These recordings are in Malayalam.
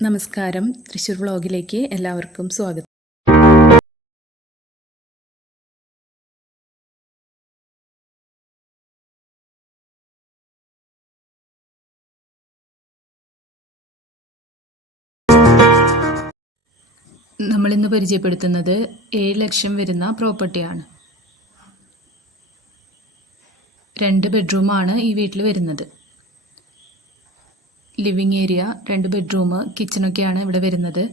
നമസ്കാരം. തൃശ്ശൂർ വ്ളോഗിലേക്ക് എല്ലാവർക്കും സ്വാഗതം. നമ്മളിന്ന് പരിചയപ്പെടുത്തുന്നത് ഏഴ് ലക്ഷം വരുന്ന പ്രോപ്പർട്ടിയാണ് രണ്ട് ബെഡ്റൂമാണ് ഈ വീട്ടിൽ വരുന്നത്. ലിവിങ് ഏരിയ രണ്ട് ബെഡ്റൂം കിച്ചണൊക്കെയാണ് ഇവിടെ വരുന്നത്.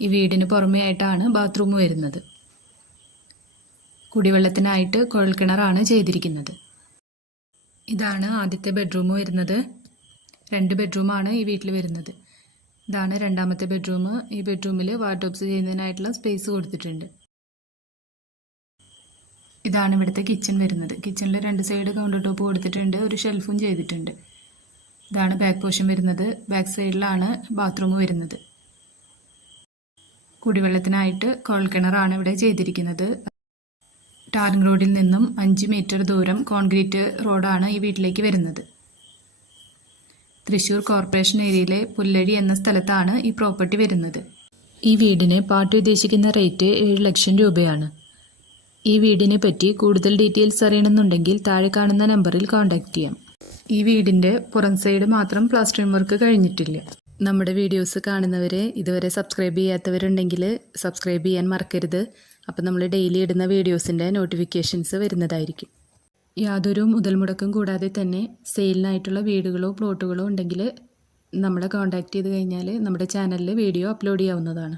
ഈ വീടിന് പുറമേ ആയിട്ടാണ് ബാത്റൂം വരുന്നത്. കുടിവെള്ളത്തിനായിട്ട് കുഴൽക്കിണറാണ് ചെയ്തിരിക്കുന്നത്. ഇതാണ് ആദ്യത്തെ ബെഡ്റൂം വരുന്നത്. രണ്ട് ബെഡ്റൂമാണ് ഈ വീട്ടിൽ വരുന്നത്. ഇതാണ് രണ്ടാമത്തെ ബെഡ്റൂം. ഈ ബെഡ്റൂമിൽ വാർഡ്രോബ്സ് ചെയ്യുന്നതിനായിട്ടുള്ള സ്പേസ് കൊടുത്തിട്ടുണ്ട്. ഇതാണ് ഇവിടുത്തെ കിച്ചൺ വരുന്നത്. കിച്ചണിൽ രണ്ട് സൈഡ് കൗണ്ടർ ടോപ്പ് കൊടുത്തിട്ടുണ്ട്. ഒരു ഷെൽഫും ചെയ്തിട്ടുണ്ട്. ഇതാണ് ബാക്ക് പോർഷൻ വരുന്നത്. ബാക്ക് സൈഡിലാണ് ബാത്റൂം വരുന്നത്. കുടിവെള്ളത്തിനായിട്ട് കുഴൽക്കിണറാണ് ഇവിടെ ചെയ്തിരിക്കുന്നത്. ടാറിംഗ് റോഡിൽ നിന്നും അഞ്ച് മീറ്റർ ദൂരം കോൺക്രീറ്റ് റോഡാണ് ഈ വീട്ടിലേക്ക് വരുന്നത്. തൃശൂർ കോർപ്പറേഷൻ ഏരിയയിലെ പുല്ലഴി എന്ന സ്ഥലത്താണ് ഈ പ്രോപ്പർട്ടി വരുന്നത്. ഈ വീടിന് പാട്ട് ഉദ്ദേശിക്കുന്ന റേറ്റ് ഏഴ് ലക്ഷം രൂപയാണ്. ഈ വീടിനെ പറ്റി കൂടുതൽ ഡീറ്റെയിൽസ് അറിയണമെന്നുണ്ടെങ്കിൽ താഴെ കാണുന്ന നമ്പറിൽ കോൺടാക്റ്റ് ചെയ്യാം. ഈ വീടിന്റെ പുറം സൈഡ് മാത്രം പ്ലാസ്റ്ററിംഗ് വർക്ക് കഴിഞ്ഞിട്ടില്ല. നമ്മുടെ വീഡിയോസ് കാണുന്നവരെ ഇതുവരെ സബ്സ്ക്രൈബ് ചെയ്യാത്തവരുണ്ടെങ്കിൽ സബ്സ്ക്രൈബ് ചെയ്യാൻ മറക്കരുത്. അപ്പോൾ നമ്മൾ ഡെയിലി ഇടുന്ന വീഡിയോസിന്റെ നോട്ടിഫിക്കേഷൻസ് വരുന്നതായിരിക്കും. യാതൊരു മുതൽ മുടക്കും കൂടാതെ തന്നെ സെയിലിനായിട്ടുള്ള വീടുകളോ പ്ലോട്ടുകളോ ഉണ്ടെങ്കിൽ നമ്മളെ കോൺടാക്റ്റ് ചെയ്ത് കഴിഞ്ഞാൽ നമ്മുടെ ചാനലിൽ വീഡിയോ അപ്ലോഡ് ചെയ്യാവുന്നതാണ്.